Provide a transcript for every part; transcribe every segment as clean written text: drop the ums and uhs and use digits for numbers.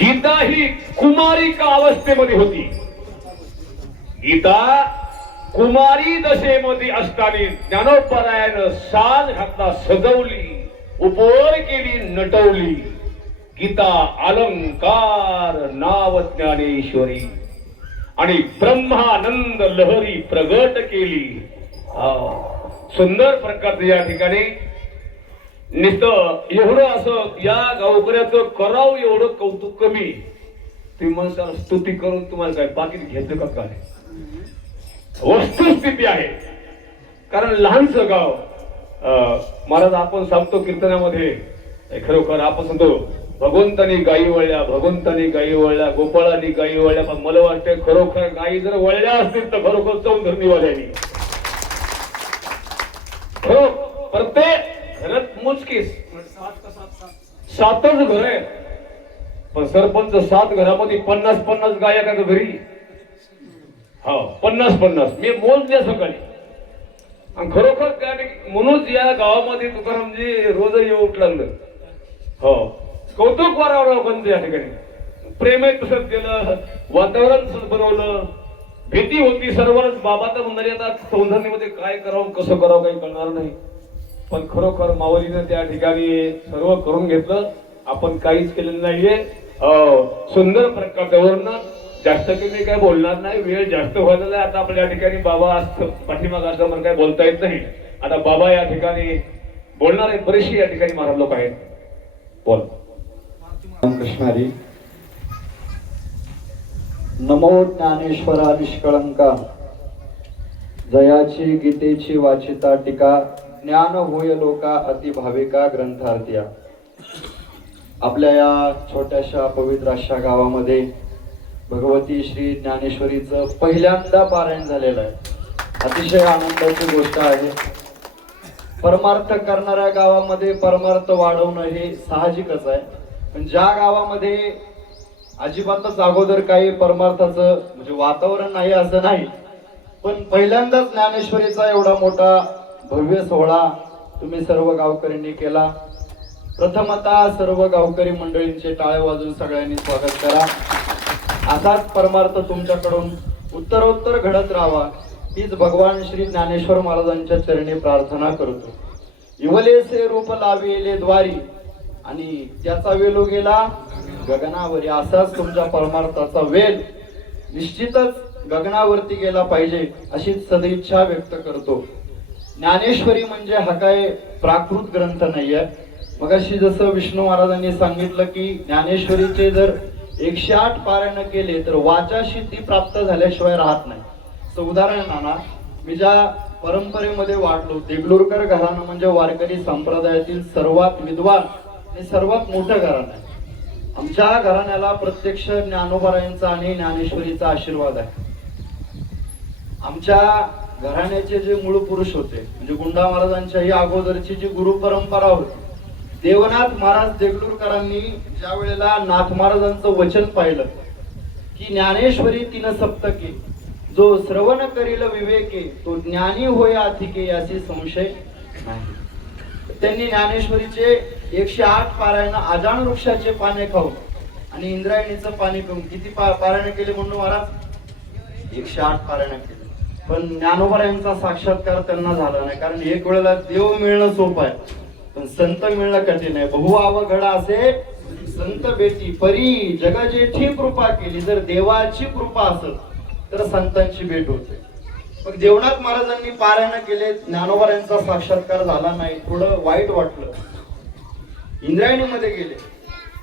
गीता ही कुमारिका अवस्थेमध्ये होती. गीता कुमारी दशेमध्ये असताना ज्ञानोपरायण साज घातला, सजवली, उपवर केली, नटवली. गीता अलंकार नाव ज्ञानेश्वरी आणि ब्रह्मानंद लहरी प्रगट केली. सुंदर प्रकारचे या ठिकाणी नुसतं एवढं असं या गावकऱ्याचं करावं एवढं कौतुक कमी. तुम्ही म्हणसाल स्तुती करून तुम्हाला काय पाकिट घेतलं का काय? वस्तुस्थिती आहे. कारण लहानचं गाव महाराज आपण सांगतो कीर्तनामध्ये, खरोखर आपण सांगतो भगवंतानी गायी वळल्या, भगवंतानी गायी वळल्या, गोपाळांनी गायी वळल्या. पण मला वाटतं खरोखर गायी जर वळल्या असतील तर खरोखर चौधरणीवाल्यांनी. प्रत्येक घरात मोजकीस 7च घर आहे, पण सरपंच 7 घरामध्ये 50-50 गाया का घरी? हा 50-50 मी मोजल्या सकाळी. आणि खरोखर त्या म्हणूनच या गावामध्ये तुकारामजी रोज येऊ लागलं. हो कौतुक वारावं पण त्या ठिकाणी प्रेम आहे तसंच केलं, वातावरण बनवलं. भीती होती सर्वच. बाबा तर म्हणाले आता सौंदर्यामध्ये काय करावं कसं करावं काही कळणार नाही. पण खरोखर माऊलीने त्या ठिकाणी सर्व करून घेतलं. आपण काहीच केलेलं नाहीये. सुंदर प्रकारचं वर्णन. जास्त काही काय बोलणार नाही, वेळ जास्त व्हायला आहे. आता आपल्या ठिकाणी बाबा पाठीमाग असं मला काय बोलता येत नाही. आता बाबा या ठिकाणी बोलणार आहेत. बरेचशी या ठिकाणी महाराज लोक आहेत. बोल. कृष्णारी नमो ज्ञानेश्वरा निष्कळंका, जयाची गीतेची वाचिता टीका, ज्ञान होय लोका अति भाविका ग्रंथार्थिया. आपल्या या छोट्याशा पवित्र अशा गावामध्ये भगवती श्री ज्ञानेश्वरीचं पहिल्यांदा पारायण झालेलं आहे. अतिशय आनंदाची गोष्ट आहे. परमार्थ करणाऱ्या गावामध्ये परमार्थ वाढवणं हे साहजिकच आहे. पण ज्या गावामध्ये अजिबातच अगोदर काही परमार्थाचं म्हणजे वातावरण नाही असं नाही, पण पहिल्यांदाच ज्ञानेश्वरीचा एवढा मोठा भव्य सोहळा तुम्ही सर्व गावकऱ्यांनी केला. प्रथमतः सर्व गावकरी मंडळींचे टाळे वाजवून सगळ्यांनी स्वागत करा. असाच परमार्थ तुमच्याकडून उत्तरोत्तर घडत राहावा हीच भगवान श्री ज्ञानेश्वर महाराजांच्या चरणी प्रार्थना करतो. इवलेसे रूप लाविले द्वारी आणि त्याचा वेलो गेला गगनावरी. असाच तुमच्या परमार्थाचा वेल निश्चितच गगनावरती गेला पाहिजे अशी सदिच्छा व्यक्त करतो. ज्ञानेश्वरी म्हणजे हा काय प्राकृत ग्रंथ नाहीये. मगाशी जसं विष्णू महाराजांनी सांगितलं की ज्ञानेश्वरीचे जर 108 पारायण केले तर वाचा सिद्धी प्राप्त झाल्याशिवाय राहत नाही. उदाहरण नाना, मी ज्या परंपरेमध्ये वाढलो, देगलूरकर घराणं म्हणजे वारकरी संप्रदायातील सर्वात विद्वान आणि सर्वात मोठं घराणं आहे. आमच्या घराण्याला प्रत्यक्ष ज्ञानोबारायांचा आणि ज्ञानेश्वरीचा आशीर्वाद आहे. आमच्या घराण्याचे जे मूळ पुरुष होते म्हणजे गुंडा महाराजांच्या ही अगोदरची जी गुरु परंपरा होती, देवनाथ महाराज देगलूरकरांनी ज्या वेळेला नाथ महाराजांचं वचन पाहिलं की ज्ञानेश्वरी 3 सप्तके, जो श्रवण करील विवेके तो ज्ञानी होय अधिके याची संशय नाही. त्यांनी ज्ञानेश्वरीचे 108 पारायण अजाण वृक्षाचे पाने खाऊन आणि इंद्रायणीचं पाणी पिऊन किती पारायण केले म्हणून महाराज? 108 पारायण केले. पण ज्ञानोबा यांचा साक्षात्कार त्यांना झाला नाही. कारण एक वेळेला देव मिळणं सोपं आहे, पण संत मिळणं कठीण आहे. बहु अवघडा असे संत बेटी परी जग जेठी कृपा केली. जर देवाची कृपा असेल तर संतांची भेट होते. मग देवनाथ महाराजांनी पारायण केले, ज्ञानोबा यांचा साक्षात्कार झाला नाही. थोडं वाईट वाटलं. इंद्रायणीमध्ये गेले,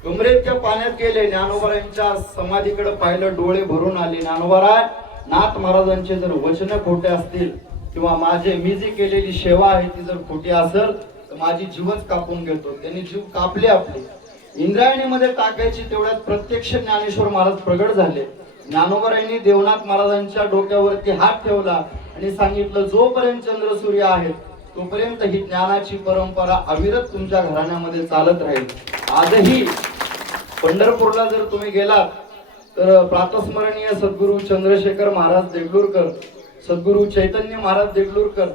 डोंगरेच्या पाण्यात गेले, ज्ञानोबा यांच्या समाधीकडे पाहिलं, डोळे भरून आले. ज्ञानोबा नाथ महाराजांचे जर वचन खोटे असतील किंवा मी जी केलेली सेवा आहे ती जर खोटी असेल तर माझी जीवच कापून घेतो. त्यांनी जीव कापले आपले. इंद्रायणीमध्ये टाकायची तेवढ्यात प्रत्यक्ष ज्ञानेश्वर महाराज प्रगट झाले. ज्ञानोबरायांनी देवनाथ महाराजांच्या डोक्यावरती हात ठेवला आणि सांगितलं, जोपर्यंत चंद्र सूर्य आहेत तोपर्यंत ही ज्ञानाची परंपरा अविरत तुमच्या घराण्यामध्ये चालत राहील. आजही पंढरपूरला जर तुम्ही गेलात तर प्रातस्मरणीय सद्गुरू चंद्रशेखर महाराज देगलूरकर, सद्गुरू चैतन्य महाराज देगलूरकर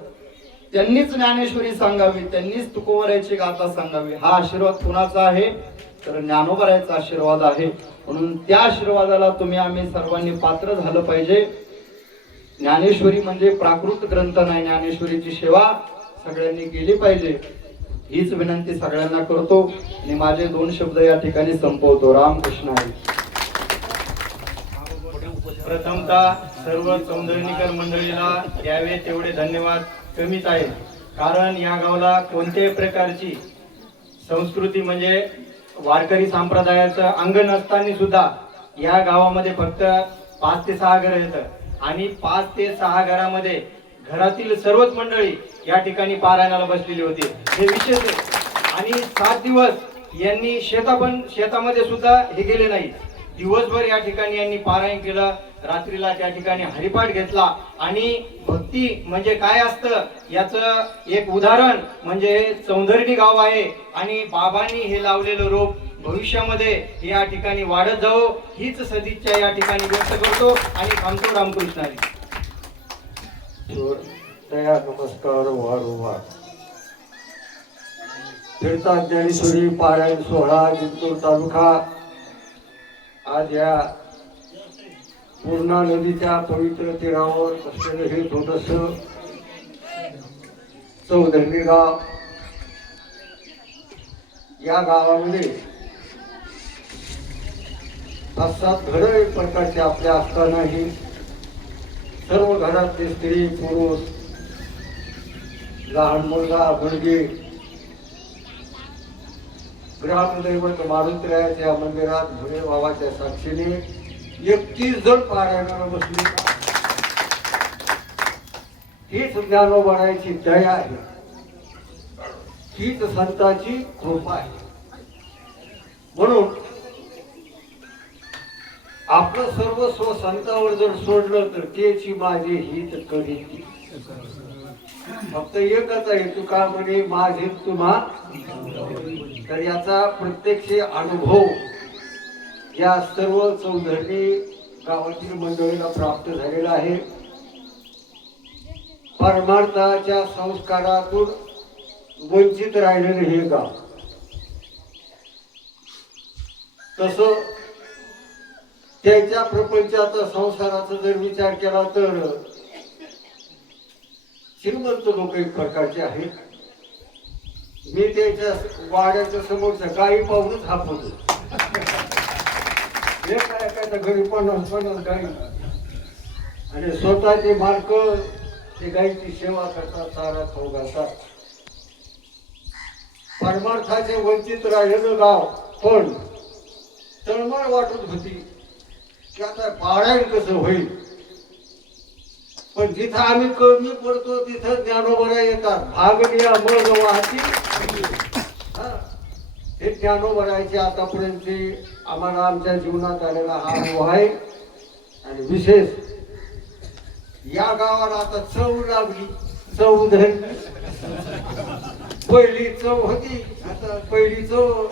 त्यांनीच ज्ञानेश्वरी सांगावी, त्यांनीच तुकोबराची गाथा सांगावी. हा आशीर्वाद कुणाचा आहे? तर ज्ञानोबरायाचा आशीर्वाद आहे. म्हणून त्या आशीर्वादाला तुम्ही आम्ही सर्वांनी पात्र झालं पाहिजे. ज्ञानेश्वरी म्हणजे प्राकृत ग्रंथ नाही, ज्ञानेश्वरीची सेवा सगळ्यांनी केली पाहिजे हीच विनंती सगळ्यांना करतो आणि माझे 2 शब्द या ठिकाणी संपवतो. रामकृष्ण हरी. प्रथमतः सर्व सौंदर्यीकर मंडळीला द्यावे तेवढे धन्यवाद कमीच आहे. कारण या गावाला कोणत्याही प्रकारची संस्कृती म्हणजे वारकरी संप्रदायाचं अंग नसताना सुद्धा या गावामध्ये फक्त 5 ते 6 घर येतं आणि 5 ते 6 घरामध्ये घरातील सर्वच मंडळी या ठिकाणी पारायणाला बसलेली होती. हे विशेष आहे. आणि 7 दिवस यांनी शेतामध्ये सुद्धा हे गेले नाही. दिवसभर या ठिकाणी यांनी पारायण केलं, रात्रीला त्या ठिकाणी हरिपाठ घेतला. आणि भक्ती म्हणजे काय असतं याचं एक उदाहरण म्हणजे हे सौंदर्यनी गाव आहे आणि बाबांनी हे लावलेलं रोप भविष्यामध्ये या ठिकाणी वाढत जावो हीच सदिच्छा या ठिकाणी व्यक्त करतो आणि थांबतो. रामकृष्ण हरी. तया नमस्कार वारंवार. फिरता ज्ञानेश्वरी पारायण सोहळा जिंतूर तालुका आज या पूर्णा नदीच्या पवित्र तीरावर असलेलं हे छोटसं चौधरी गाव. या गावामध्ये 5-7 घरं एक प्रकारचे आपल्या असतानाही सर्व घरातले स्त्री पुरुष लहान मुलगा मुलगी ग्रामदैवत मारुतीरायाच्या मंदिरात भोले बाबाच्या साक्षीने 31 जण पारायणाला बसले. हीच ज्ञानोबरायाची दया आहे, हीच संतांची कृपा आहे. म्हणून आपलं सर्वस्व संतावर जर सोडलं तर त्याची माझी हित कधी. फक्त एकच आहे, तुका म्हणे माझे तुम्हा. तर याचा प्रत्यक्ष अनुभव या सर्व चौधरी गावातील मंडळीला प्राप्त झालेला आहे. परमार्थाच्या संस्कारातून वंचित राहिलेले हे गाव. तसं त्याच्या प्रपंचाचा संसाराचा जर विचार केला तर श्रीमंत लोक एक प्रकारचे आहेत. मी त्याच्या वाड्याच्या समोरच्या गायी पाहूनच हापवतो. हे काय घरी 50 गाई आणि स्वतःचे मालक ते गायीची सेवा करतात, चारा खाऊ घालतात. परमार्थाचे वंचित राहिलेलं गाव. पण तळमळ वाटत होती की आता पारायण कसं होईल. पण जिथं आम्ही कमी पडतो तिथं ज्ञानोबराया येतात. भागनिया मग वाहती. हे ज्ञानोबरायाचे आतापर्यंत आम्हाला आमच्या जीवनात आलेला हा अनुभव आहे. आणि विशेष या गावाला आता चव लागली. चव धरली. पहिली चव होती, आता पहिली चव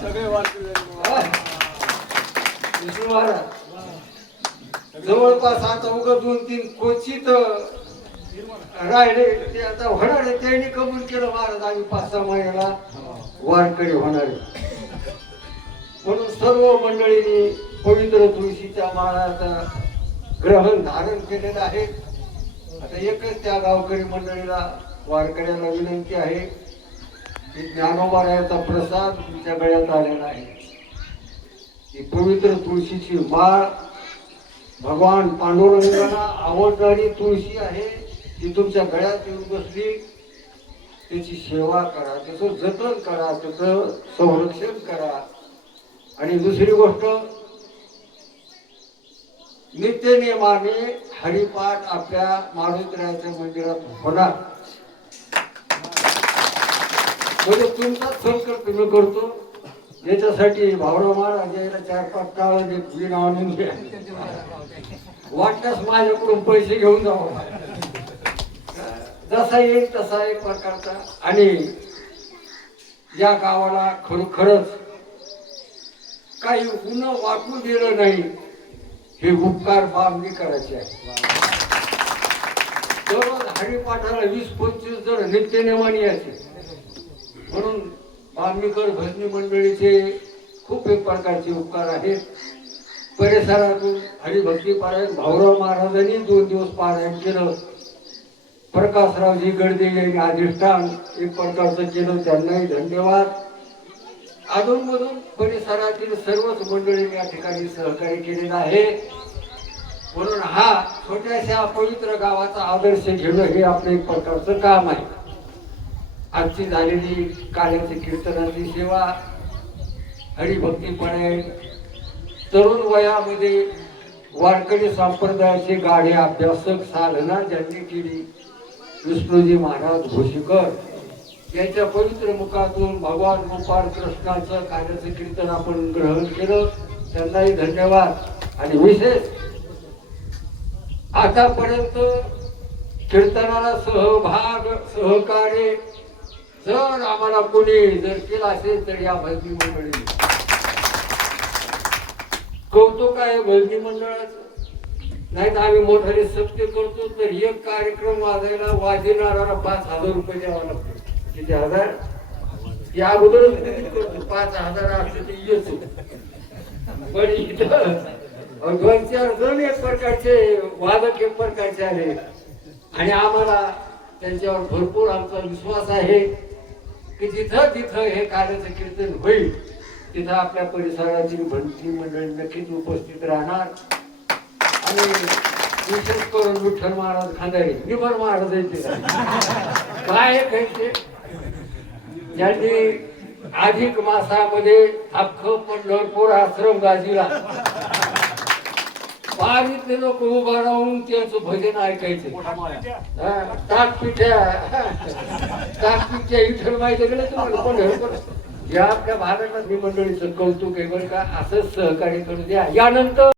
सगळे जवळपास आता उगा 2-3 क्वचित राहिले ते आता होणार आहे. त्यांनी कबूल केलं महाराज आम्ही 5-6 महिन्याला वारकरी होणार आहे. म्हणून सर्व मंडळींनी पवित्र तुळशीच्या माळाचा ग्रहण धारण केलेलं आहे. आता एकच त्या गावकरी मंडळीला वारकऱ्याला विनंती आहे की ज्ञानोबरायाचा प्रसाद तुमच्या गळ्यात आलेला आहे. ही पवित्र तुळशीची माळ भगवान पांडुरंगाला आवडणारी तुळशी आहे. ती तुमच्या गळ्यात येऊन बसली. त्याची सेवा करा, त्याचं जतन करा, त्याचं संरक्षण करा. आणि दुसरी गोष्ट नित्यनेमाने हरिपाठ आपल्या मारुतीरायाच्या मंदिरात होणार. म्हणजे तुमचाच संकल्प मी करतो. याच्यासाठी भावना महाराज यायला 4-5 काळ एक आणून घ्या. वाटल्यास माझ्याकडून पैसे घेऊन जावं. जसा येईल तसा एक प्रकारचा. आणि या गावाला खरोखरच काही गुण वाटून दिलं नाही हे उपकार बाबनी करायचे आहे. दररोज हरिपाठाला 20-25 जण नित्यनेमाने यायचे. म्हणून बामणीकर भजनी मंडळीचे खूप एक प्रकारचे उपकार आहेत. परिसरातून हरिभक्ती पारायण भाऊराव महाराजांनी 2 दिवस पारायण केलं. प्रकाशरावजी गडदे यांनी अधिष्ठान एक प्रकारचं केलं, त्यांनाही धन्यवाद. अधूनमधून परिसरातील सर्वच मंडळींनी या ठिकाणी सहकार्य केलेलं आहे. म्हणून हा छोट्याशा पवित्र गावाचा आदर्श घेणं हे आपलं एक प्रकारचं काम आहे. आजची झालेली काल्याची कीर्तनाची सेवा, हरिभक्ती पारायण, तरुण वयामध्ये वारकरी संप्रदायाचे गाढे अभ्यासक साधना ज्यांनी केली, विष्णूजी महाराज घोशीकर यांच्या पवित्र मुखातून भगवान गोपाळ कृष्णाचं कार्याचं कीर्तन आपण ग्रहण केलं, त्यांनाही धन्यवाद. आणि विशेष आतापर्यंत कीर्तनाला सहकार्य जर आम्हाला कोणी जर केलं असेल तर या भजनी मंडळी कौतुक आहे भजनी मंडळाचं. नाही तर आम्ही मोठाले सत्य करतो तर एक कार्यक्रम वाजायला वाजवणारा 5,000 रुपये द्यावा लागतो. किती हजार? या अगोदरच करतो 5,000 असते ते येतो. पण इथं 2-4 जण एक प्रकारचे वादक एक प्रकारचे आले आणि आम्हाला त्यांच्यावर भरपूर आमचा विश्वास आहे की जिथं जिथं हे कार्याचं कीर्तन होईल तिथं आपल्या परिसरातील भजनी मंडळी नक्कीच उपस्थित राहणार. आणि विशेष करून विठ्ठल महाराज खांदारी निबर महाराज काय खायचे ज्यांनी अधिक मासामध्ये अख्खं पंढरपूर आश्रम गाजीला पारीतले लोक उभा राहून त्यांचं भजन ऐकायचे. ताकपिठ्या विठ्ठल माहिती गेलं तुम्हाला पंढरपूर या आपल्या भागात मंडळीचं कौतुक आहे बरं का. असंच सहकार्य करू द्या. यानंतर